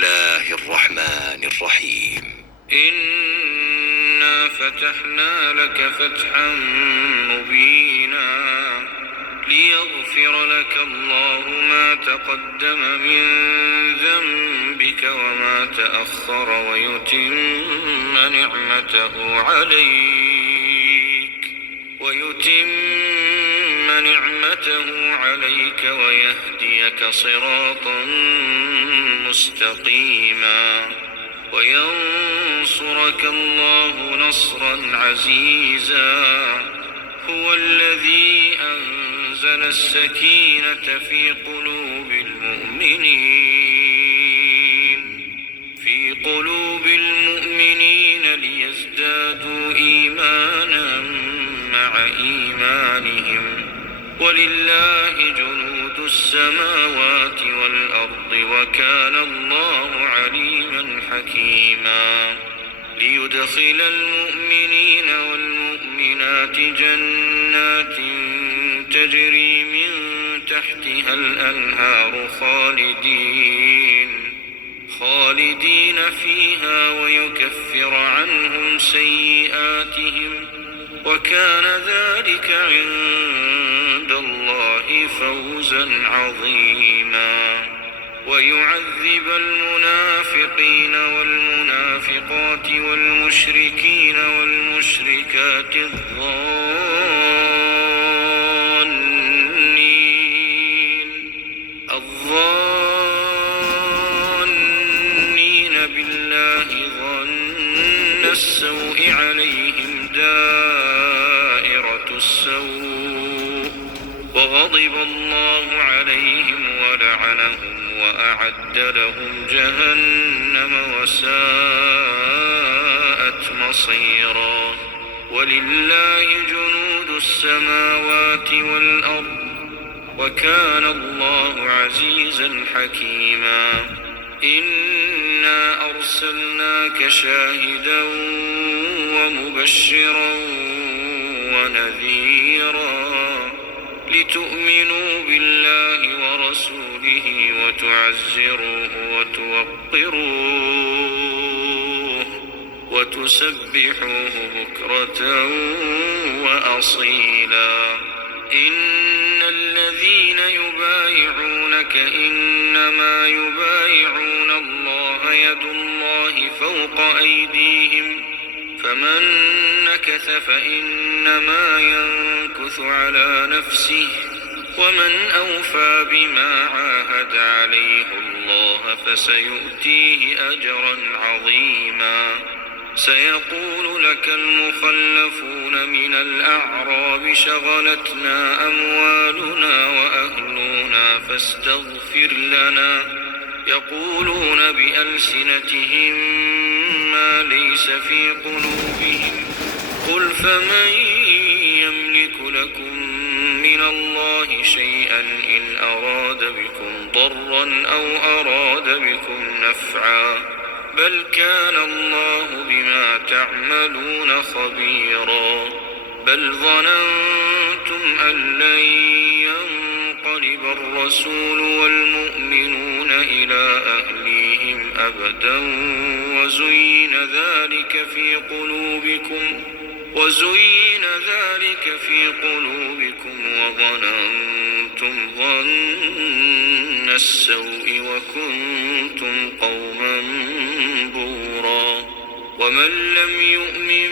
الله الرحمن الرحيم. إنا فتحنا لك فتحا مبينا ليغفر لك الله ما تقدم من ذنبك وما تأخر ويتم نعمته عليك ويهديك صراطا مستقيما وينصرك الله نصرا عزيزا. هو الذي أنزل السكينة في قلوب المؤمنين ليزدادوا إيمانا مع إيمانهم ولله جنود السماوات والأرض وكان الله عليما حكيما. ليدخل المؤمنين والمؤمنات جنات تجري من تحتها الأنهار خالدين فيها ويكفر عنهم سيئاتهم وكان ذلك عند الله فوزا عظيما. ويعذب المنافقين والمنافقات والمشركين والمشركات الظانين بالله ظن السوء عليهم دائرة السوء وغضب الله عليهم ولعنهم وأعد لهم جهنم وساءت مصيرا. ولله جنود السماوات والأرض وكان الله عزيزا حكيما. إنا أرسلناك شاهدا ومبشرا ونذيرا لتؤمنوا بالله ورسوله وتعزروه وتوقروه وتسبحوه بكرة وأصيلا. إن الذين يبايعونك إنما يبايعون الله يد الله فوق أيديهم فمن نكث فإنما ينكث على نفسه ومن أوفى بما عاهد عليه الله فسيؤتيه أجرا عظيما. سيقول لك المخلفون من الأعراب شغلتنا أموالنا وأهلنا فاستغفر لنا يقولون بألسنتهم ما ليس في قلوبهم قل فمن يملك لكم من الله شيئا إن أراد بكم ضرا أو أراد بكم نفعا بل كان الله بما تعملون خبيرا. بل ظننتم أن لن ينقلب الرسول والمؤمنون إلى أهليهم أبدا وزين ذلك في قلوبكم وظننتم ظن السوء وكنتم قوما بورا. ومن لم يؤمن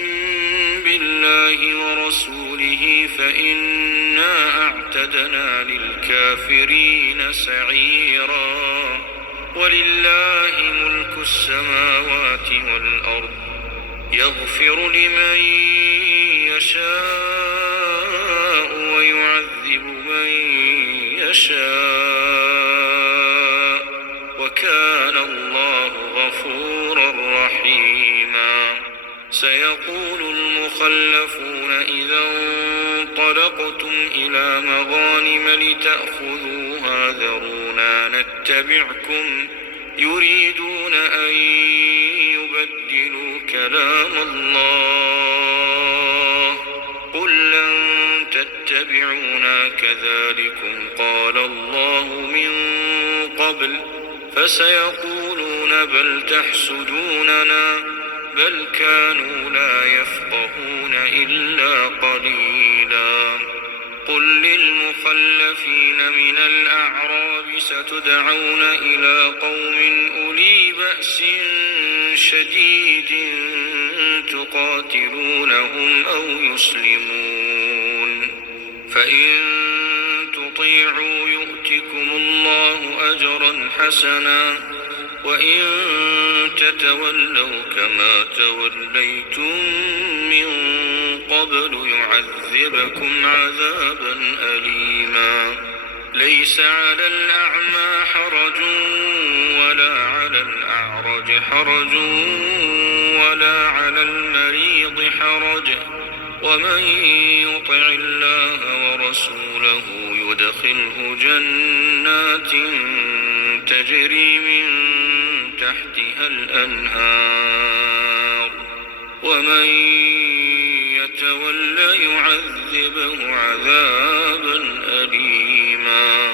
بالله ورسوله فإنا أعتدنا للكافرين سعيرا. ولله ملك السماوات والأرض يغفر لمن يشاء ويعذب من يشاء وكان الله غفورا رحيما. سيقول المخلفون إذا انطلقتم إلى مغانم لتأخذوها ذرونا نتبعكم يريدون أن يبدلوا كلام الله قل لن تتبعونا كذلكم قال الله من قبل فسيقولون بل تحسدوننا بل كانوا لا يفقهون إلا قليلا قل للمخلفين من الأعراب ستدعون إلى قوم أولي بأس شديد تقاتلونهم أو يسلمون فإن تطيعوا يؤتكم الله أجرا حسنا وإن تتولوا كما توليتم من قبل يعذبكم عذابا أليما ليس على الأعمى حرج ولا على الأعرج حرج ولا على المريض حرج ومن يطع الله ورسوله يدخله جنات تجري من تحتها الأنهار ومن يتولى يعذبه عذابا أليما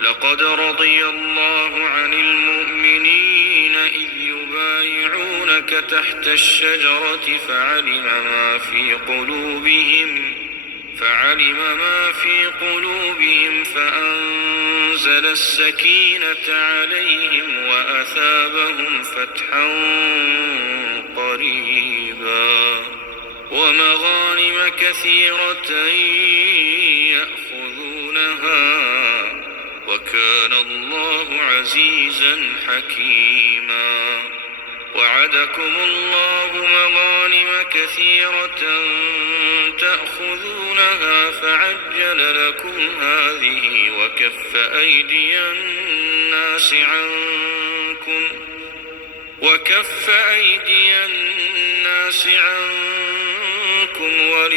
لقد رضي الله عن المؤمنين إذ يبايعونك تحت الشجرة فعلم ما في قلوبهم فأنزل السكينة عليهم وأثابهم فتحا قريبا ومغانم كثيرة يأخذونها وكان الله عزيزا حكيما وعدكم الله مغانم كثيرة تأخذونها فعجل لكم هذه وكف أيدي الناس عنكم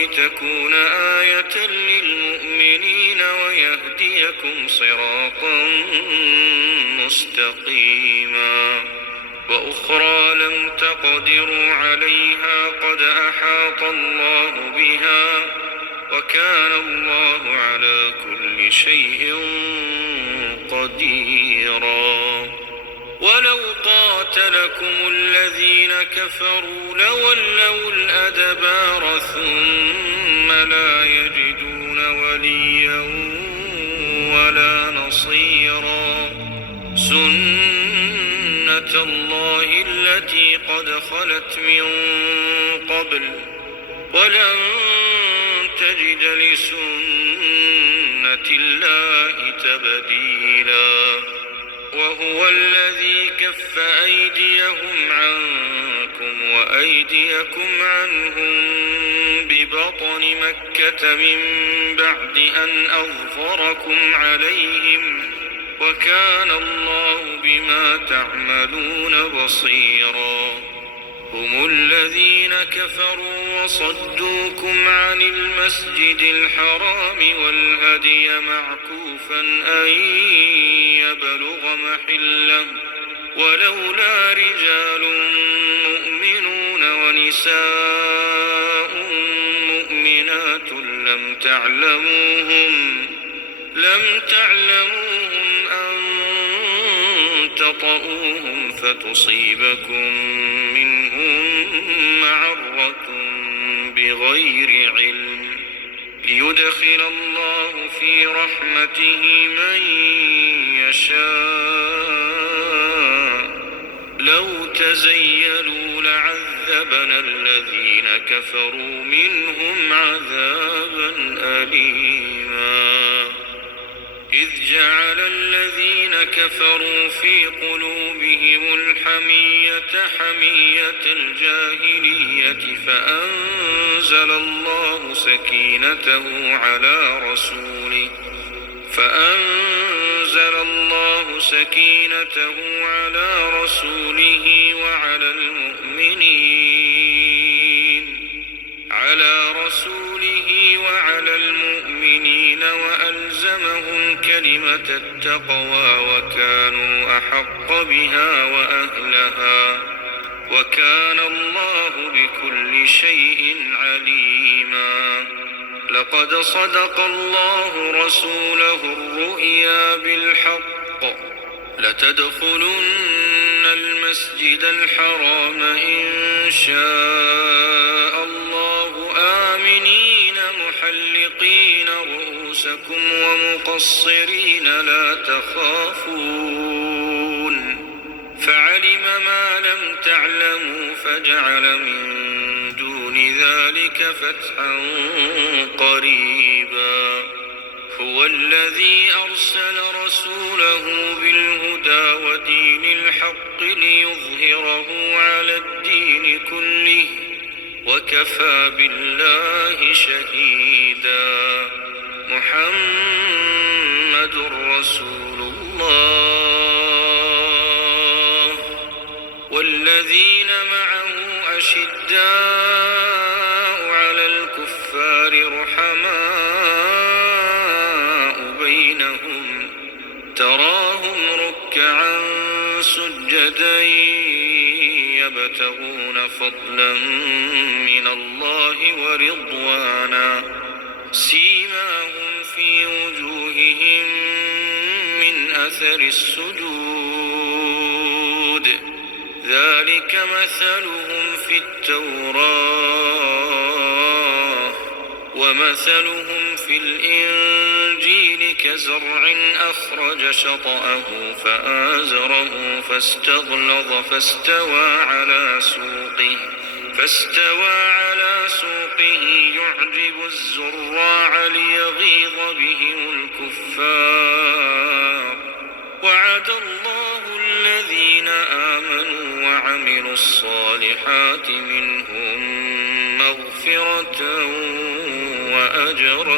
ولتكون آية للمؤمنين ويهديكم صراطا مستقيما وأخرى لم تقدروا عليها قد أحاط الله بها وكان الله على كل شيء قديرا ولو قاتلكم الذين كفروا لولوا الأدبار ثم لا يجدون وليا ولا نصيرا سنة الله التي قد خلت من قبل ولن تجد لسنة الله تبديلا وهو الذي كف أيديهم عنكم وأيديكم عنهم ببطن مكة من بعد أن أظفركم عليهم وكان الله بما تعملون بصيرا هم الذين كفروا وصدوكم عن المسجد الحرام والهدي معكوفا أن يبلغ محله ولولا رجال مؤمنون ونساء مؤمنات لم تعلموهم أن تطؤوهم فتصيبكم منهم معرة بغير علم ليدخل الله في رحمته من يشاء لو تزيلوا لعذبنا الذين كفروا منهم عذابا أليما إذ جعل الذين كفروا في قلوبهم الحمية حمية الجاهلية فأنزل الله سكينته على رسوله وعلى المؤمنين وألزمهم كلمة التقوى وكانوا أحق بها وأهلها وكان الله بكل شيء عليما لقد صدق الله رسوله الرؤيا بالحق لتدخلن المسجد الحرام إن شاء الله آمنين محلقين رؤوسكم ومقصرين لا تخافون فعلم ما لم تعلموا فجعل من دون ذلك فتحا قريبا هو الذي أرسل رسوله بالهدى ودين الحق ليظهره على الدين كله وكفى بالله شهيدا محمد رسول الله والذين معه أشداء على الكفار رحماء بينهم تراهم ركعا سجدا يبتغون فضلا من الله ورضوانا سيماهم في وجوههم من أثر السجود ذلك مثلهم في التوراة ومثلهم في الإنجيل كزرع أخرج شطأه فآزره فاستغلظ فاستوى على سوقه يعجب الزراع ليغيظ بهم الكفار وعد الله الذين آمنوا وعملوا الصالحات منهم مغفرة وأجرا